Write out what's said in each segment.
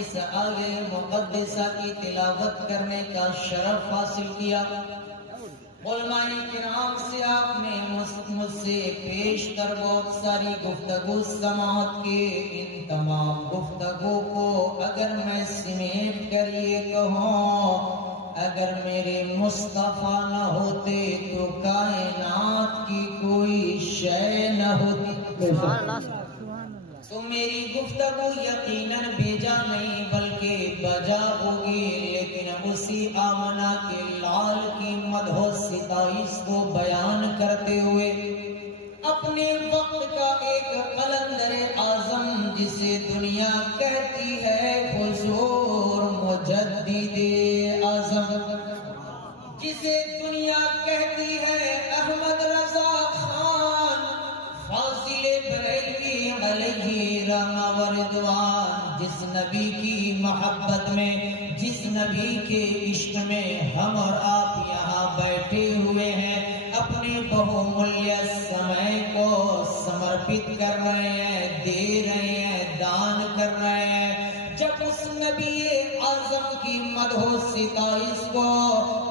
اس آیہ مقدسہ کی تلاوت کرنے کا شرف حاصل کیا۔ علماء کرام سے آپ نے مجھ سے پیش کر بہت ساری گفتگو سماعت کی۔ ان تمام گفتگو کو اگر میں سمیٹ کر یہ کہوں، اگر میرے مصطفیٰ نہ ہوتے تو کائنات کی کوئی شے نہ ہوتی۔ تو میری گفتگو یقیناً بھیجا نہیں بلکہ بجا ہوگی، لیکن اسی آمنہ کے لال کی مدح و ستائش کو بیان کرتے ہوئے اپنے وقت کا ایک قلندر اعظم جسے دنیا کہتی ہے حضور مجدد اعظم، جسے دنیا کہتی ہے احمد رضا خان فاضل بریلوی علیہ رحمہ و رضوان، جس نبی کی محبت میں، جس نبی کے عشق میں ہم اور آپ یہاں بیٹھے ہوئے ہیں، اپنے بہومولیہ سمے کو سمرپت کر رہے ہیں، دے رہے ہیں، دان کر رہے ہیں۔ جب اس نبی اعظم کی مدح و ستائش کو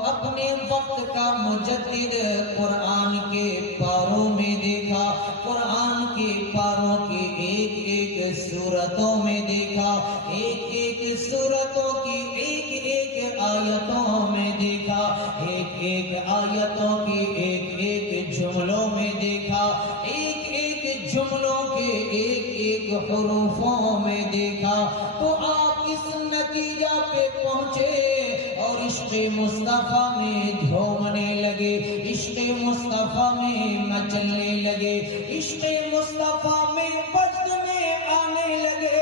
اپنے وقت کا مجدد قرآن کے پاروں میں دیکھا، قرآن کے پاروں کی ایک ایک سورتوں میں دیکھا، ایک ایک سورتوں کی ایک ایک آیتوں میں دیکھا، ایک ایک آیتوں کی ایک ایک جملوں میں دیکھا، ایک ایک جملوں کے ایک ایک حروفوں میں دیکھا، تو آپ اس نتیجہ پہ پہنچے اور عشق مصطفیٰ میں جھومنے لگے، عشق مصطفیٰ میں مچلنے لگے، عشق مصطفیٰ میں وجد میں آنے لگے،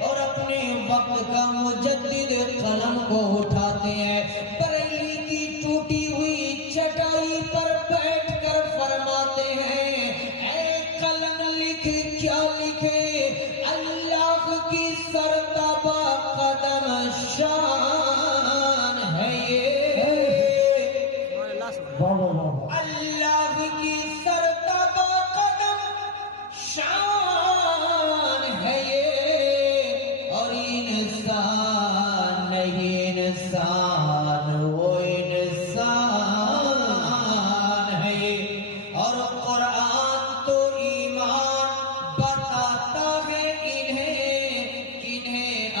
اور اپنے وقت کا مجدد قلم کو اٹھاتے ہیں، بریلی کی ٹوٹی ہوئی چٹائی پر بیٹھ کر فرماتے ہیں، اے قلم لکھ، کیا لکھے؟ اللہ کی سرتابہ قدم شان ہے یہ، اللہ کی سرتابہ قدم شان ہے یہ، اور انسان نہیں انسان وہ انسان ہے یہ، اور قرآن تو ایمان بتاتا ہے انہیں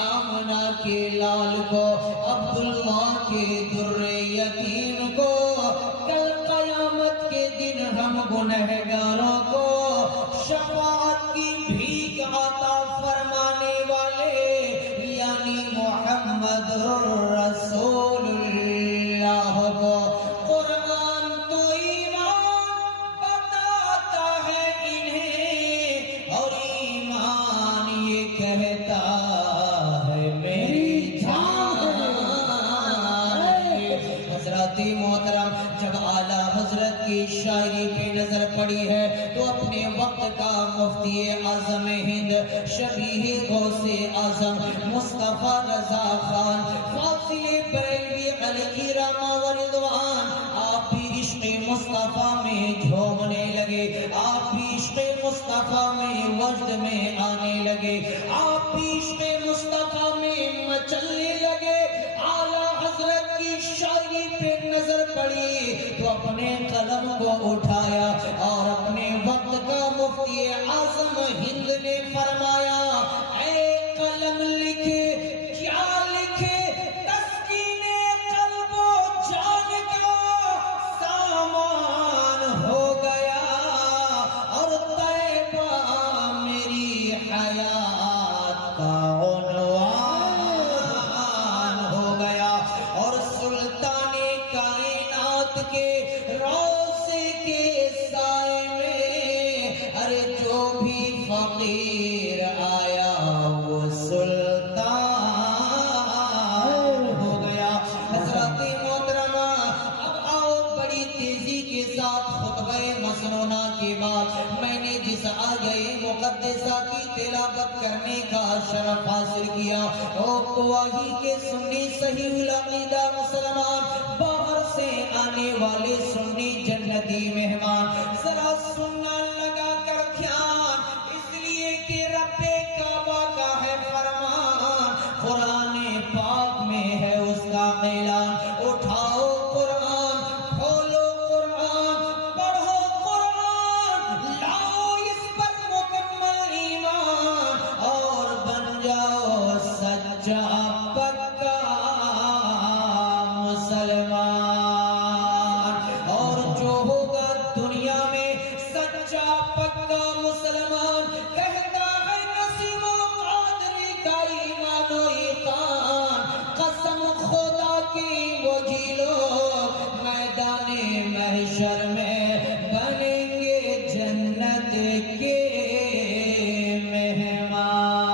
آمنہ کے لال کو، عبداللہ کے در یتیم کو، کل قیامت کے دن ہم گنہگاروں کو شفاعت کی بھیک عطا فرمانے والے یعنی محمد رسول اللہ کو۔ قرآن تو ایمان بتاتا ہے انہیں، اور ایمان یہ کہتا ہے میری جان ہے۔ حضرات محترم، جب اعلیٰ حضرت کی شاعری پہ نظر پڑی ہے تو اپنے وقت کا مفتی اعظم ہند، شبیہ غوث اعظم مصطفیٰ رضا خان فاضل بریلوی علیہ رحمہ و رضوان، آپ بھی عشق مصطفیٰ میں جھومنے لگے، آپ بھی عشق مصطفیٰ میں وجد میں آنے لگے، آپ بھی عشق مصطفیٰ میں مچلنے لگے۔ اعلیٰ حضرت کی شاعری پہ نظر پڑی تو اپنے قلم کو اٹھایا اور اپنے وقت کا مفتی اعظم ہند نے فرمایا، اے قلم لکھے، کیا لکھے؟ تسکین قلب و جان کا سامان ہو گیا، اور طیبہ میری حیات کا عنوان ہو گیا، اور سلطان کائنات کے روضے کے سائے میں ارے جو بھی فقیر آیا وہ سلطان ہو گیا۔ حضرات محترمہ، اب آؤ بڑی تیزی کے ساتھ خطبہ مسنونہ کے بعد میں نے جس آیہ مقدسہ کی تلاوت کرنے کا شرف حاصل کیا، وہ گواہی کے سنی صحیح العقیدہ مسلمان، باہر سے آنے والے سنی جنتی مہمان، ذرا سننا لگا کر دھیان، اس لیے کہ رب کعبہ کا ہے فرمان، قرآن پاک میں ہے اس کا اعلان۔ اٹھاؤ قرآن، کھولو قرآن، پڑھو قرآن، لاؤ اس پر مکمل ایمان اور بن جاؤ سچا پکا مسلمان۔ اور جو ہوگا دنیا میں سچا پکا مسلمان، کہتا ہے نسیم و قادری کا ایمان و ایقان، قسم خدا کی وہی لوگ میدان محشر میں بنیں گے جنت کے مہمان۔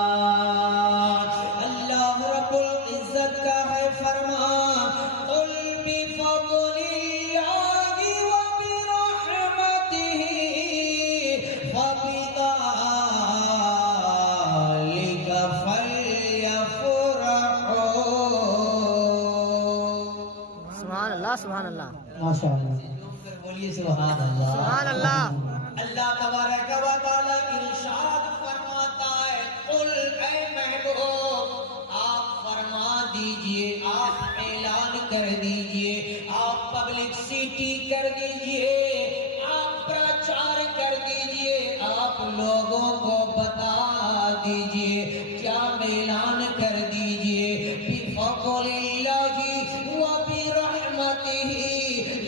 اللہ رب العزت کا ہے فرمان، قل بفضل اللہ وبرحمتہ فبذلک فلیفرحوا۔ سبحان اللہ سبحان اللہ ماشاء اللہ، پھر بولیے سبحان اللہ سبحان اللہ۔ اللہ تبارک و تعالی ارشاد فرماتا ہے، قل اے محبوب آپ فرما دیجئے، آپ اعلان کر دیجئے، آپ پبلکسٹی کر دیجئے، آپ پرچار کر دیجئے، آپ لوگوں کو بتا دیجئے، کیا اعلان کر دیجئے، بفضل اللہ و برحمتہ،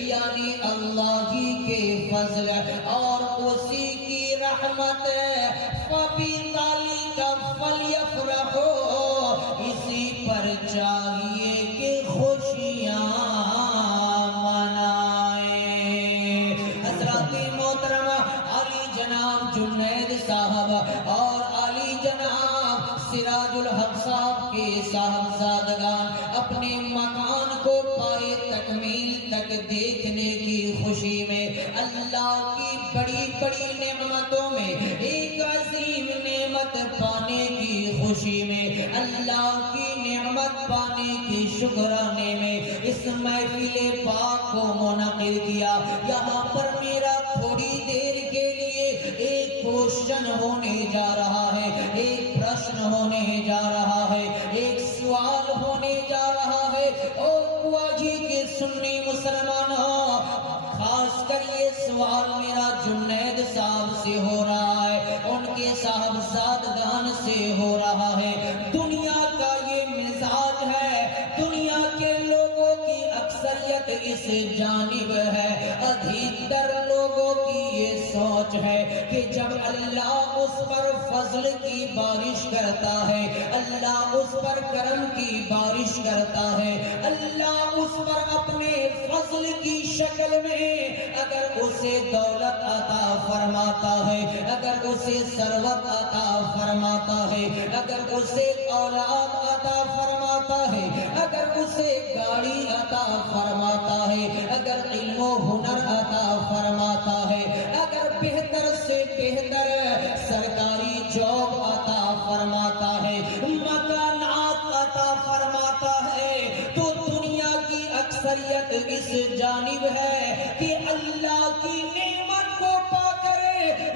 یعنی اللہ ہی کے فضل اور اسی کی رحمت، فبذلک فلیفرحوا، اسی پر چاہیے کہ خوشیاں منائیں۔ حضرات محترم علی جناب جنید صاحب اور علی جناب سراج الحق صاحب کے صاحبزادگان اپنے مکان کو پائے تکمیل تک دیکھنے کی خوشی میں، اللہ کی بڑی بڑی نعمتوں میں ایک عظیم نعمت پانے کی خوشی میں، اللہ کی نعمت پانے کی شکرانے میں اس محفل پاک کو منعقد کیا۔ یہاں پر میرا تھوڑی دیر کے لیے ایک کوشچن ہونے جا رہا ہے، ایک پرشن ہونے جا رہا ہے، ایک سوال ہونے جا رہا ہے۔ اور جی کے سنی مسلمانوں، خاص کر یہ سوال میرا جنید صاحب سے ہو رہا ہے، ان کے صاحبزادگان سے ہو رہا ہے۔ دنیا کا یہ مزاج ہے، دنیا کے لوگوں کی اکثریت اس جانب ہے، ادھیکتر لوگوں کی یہ سوچ ہے کہ جب اللہ اس پر فضل کی بارش کرتا ہے، اللہ اس پر کرم کی بارش کرتا ہے، اللہ اس پر اپنے فضل کی شکل میں اگر اسے دولت عطا فرماتا ہے، اگر اسے ثروت عطا فرماتا ہے، اگر اسے اولاد عطا فرماتا ہے، اگر اسے گاڑی عطا فرماتا ہے، اگر علم و ہنر عطا فرماتا ہے، اگر بہتر سے بہتر سرکاری جاب عطا فرماتا ہے، مکانات عطا فرماتا ہے، تو دنیا کی اکثریت اس جانب ہے کہ اللہ کی نعمت کو پا کر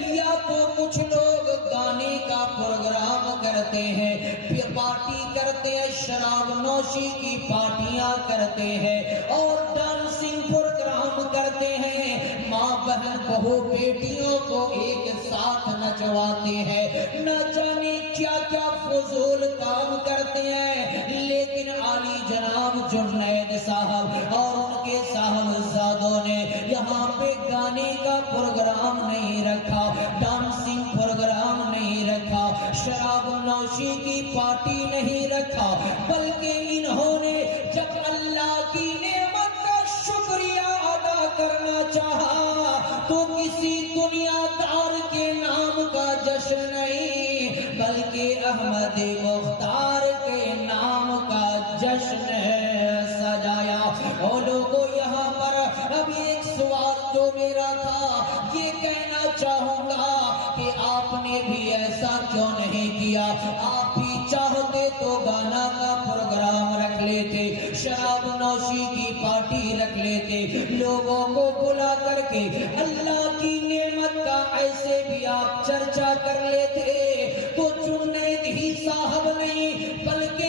یا تو کچھ لوگ گانے کا پروگرام کرتے ہیں، پھر پارٹی کرتے ہیں، شراب نوشی کی پارٹیاں کرتے ہیں اور ڈانسنگ پروگرام کرتے ہیں، ماں بہن بہو بیٹیوں کو ایک ساتھ نچواتے ہیں، نہ جانے کیا کیا فضول کام کرتے ہیں۔ لیکن علی جناب جنید صاحب اور ان کے صاحبزادوں نے یہاں پہ گانے کا پروگرام نہیں رکھا، ڈانسنگ پروگرام نہیں رکھا، شراب نوشی کی پارٹی نہیں رکھا، بلکہ انہوں نے جب اللہ کی نعمت کا شکریہ ادا کرنا چاہا تو کسی دنیا دار کے نام کا جشن نہیں بلکہ احمد مختار کے نام کا جشن سجایا۔ اور لوگوں یہاں پر ابھی ایک سوال جو میرا تھا یہ کہنا چاہوں گا کہ آپ نے بھی ایسا کیوں نہیں کیا؟ آپ بھی چاہتے تو گانا کا پروگرام رکھ لیتے، شراب نوشی کی پارٹی رکھ لیتے، لوگوں کو بلا کر کے اللہ کی نعمت کا ایسے بھی آپ چرچا کر لیتے، تو جنید ہی صاحب نہیں بلکہ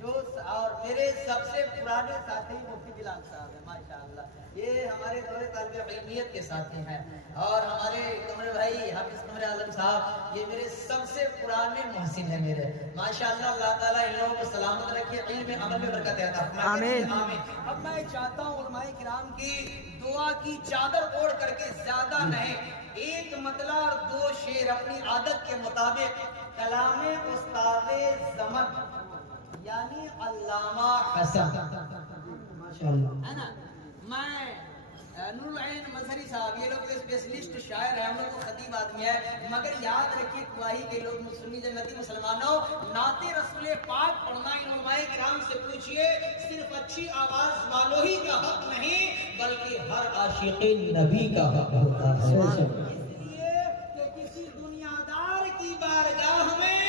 جو اور میرے سب سے پرانے ساتھی مفتی بلال صاحب ہیں ماشاءاللہ. یہ ہمارے دور طالب علمیت کے ساتھی ہیں. اور ہمارے قمر بھائی حافظ قمر اعظم صاحب یہ میرے سب سے پرانے محسن ہیں میرے ماشاءاللہ. اللہ تعالیٰ ان لوگوں کو سلامت رکھے, علم عمل میں برکت عطا فرمائے. آمین. اب میں چاہتا ہوں علماء کرام کی دعا کی چادر اوڑھ کر کے زیادہ نہیں, ایک مطلع اور دو شعر اپنی عادت کے مطابق کلام استاد زمن یعنی علامہ حسن ہے نا. میں نور العین مظہری صاحب یہ لوگ اسپیشلسٹ شاعر ہیں, ہم لوگ کو خطیب آدمی ہے, مگر یاد رکھیے کوئی کے لوگ سنی جنتی مسلمانوں نعت رسول پاک پڑھنا ان علماء کرام سے پوچھئے صرف اچھی آواز والوں ہی کا حق نہیں بلکہ ہر عاشق نبی کا حق ہوتا ہے. اس لیے کہ کسی دنیا دار کی بارگاہ میں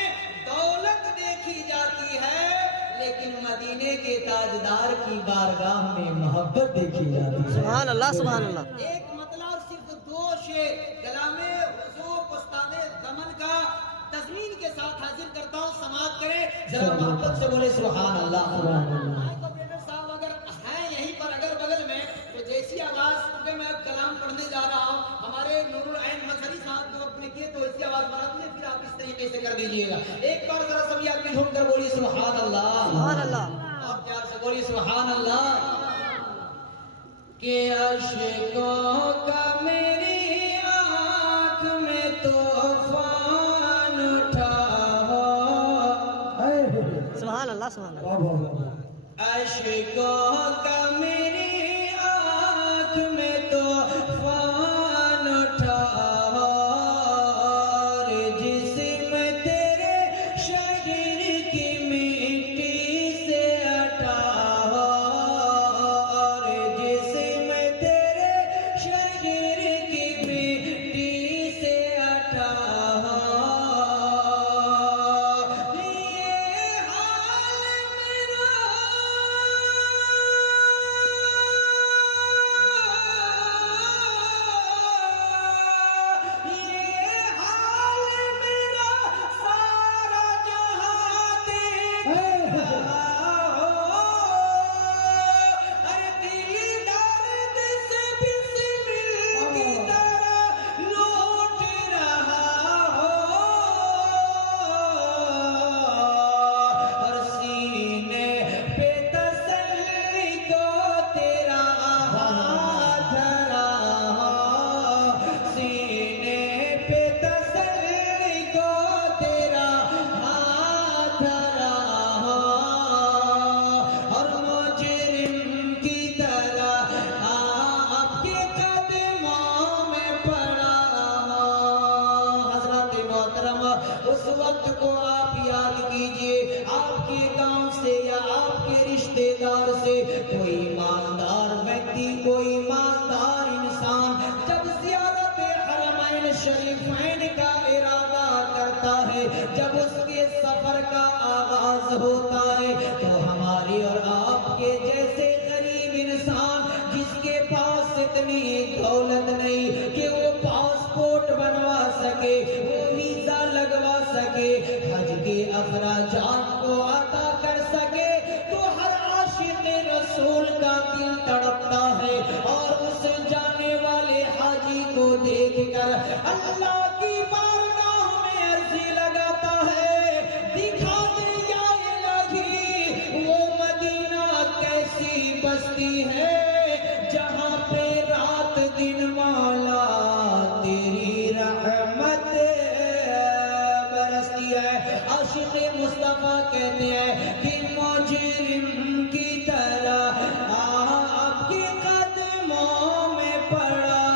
دولت دیکھی جاتی ہے لیکن مدینے کے تاجدار کی بارگاہ میں محبت دیکھی جاتی ہے. سبحان اللہ سبحان اللہ. ایک مطلب صرف دو شعر کلام حضور استاد زمن کا تضمین کے ساتھ حاضر کرتا ہوں, سماعت کریں ذرا محبت سے بولے سبحان اللہ. سبحان اللہ. آپریٹر صاحب اگر ہیں یہیں پر اگر بغل میں تو جیسی آواز کیونکہ میں کلام پڑھنے جا رہا ہوں ہمارے نور العین مظہری صاحب جو اپنے کیے تو اسی آواز بنا دیجیے, پھر آپ اس طریقے سے کر دیجیے گا. ایک بار ذرا سبھی آدمی جھوم کر بولیے سبحان اللہ. سبحان اللہ. اور پیار سے بولیے سبحان اللہ. کہ عاشقوں کا میری آنکھ میں طوفان اٹھا ہو. سبحان اللہ سبحان اللہ. عاشقوں کا میری آنکھ میں طوفان اٹھا ہو, جسم تیرے شجر کی مٹی سے اٹھا ہو, جسم تیرے شجر کی مٹی سے اٹھا ہو. یہ حال میرا سارا جہاں دیکھ رہا ہو, ہر دل درد سے بسمل کی طرح لوٹ رہا ہو, اور سینے پہ تسلی کو تیرا ہاتھ دھرا ہو, سینے پہ تسلی کو تیرا ہاتھ دھرا ہو, اور مجرم کی طرح آپ کے قدموں میں پڑا ہو. حضرات محترم اس وقت کو آپ یاد کیجئے آپ کے گاؤں سے یا آپ کے رشتہ دار سے کوئی ایماندار ویکتی کوئی ایماندار انسان جب زیارت حرمین شریفین کا ارادہ کرتا ہے, جب اس کے سفر کا آغاز ہوتا ہے تو ہماری اور آپ کے جیسے غریب انسان جس کے پاس اتنی دولت نہیں کہ وہ پاسپورٹ بنوا سکے, وہ ویزا لگوا سکے, حج کے اخراجات کو عطا کر سکے, تو ہر عاشق رسول کا دل تڑپتا ہے اور اس جانے والے حاجی کو دیکھ کر اللہ کی بارگاہ میں عرضی لگاتا ہے, دکھا دے یا الہی وہ مدینہ کیسی بستی ہے جہاں پہ رات دن مولا تیری رحمت برستی ہے. عاشق مصطفیٰ کہتے ہیں کہ مجرم کی طرح آپ کے قدموں میں پڑا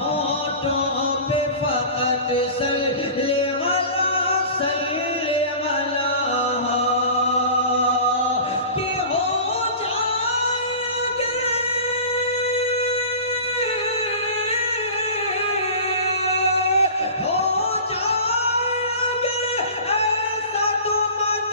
ہونٹوں پہ فقط صلی علی صلی علی کہ ہو جائیں گے ایسا تو مت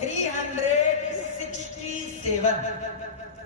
367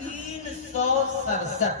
367।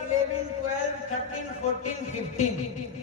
11, 12, 13, 14, 15।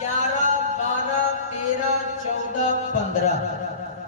11, 12, 13, 14, 15।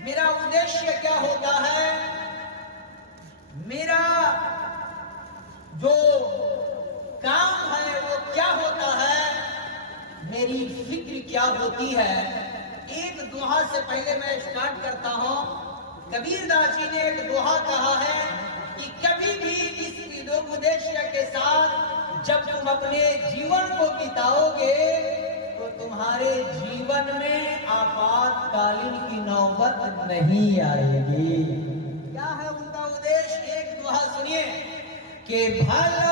میرا ادیشیہ کیا ہوتا ہے، میرا جو کام ہے وہ کیا ہوتا ہے، میری فکر کیا ہوتی ہے۔ ایک دعا سے پہلے میں سٹارٹ کرتا ہوں۔ کبیر داس جی نے ایک دعا کہا ہے کہ کبھی بھی اس ادیشیہ کے ساتھ جب تم اپنے جیون کو بتاؤ گے تو تمہارے جیون میں آپات کالین کی نوبت نہیں آئے گی۔ کیا ہے ان کا ادیش؟ ایک دعا سنیے کہ بھلا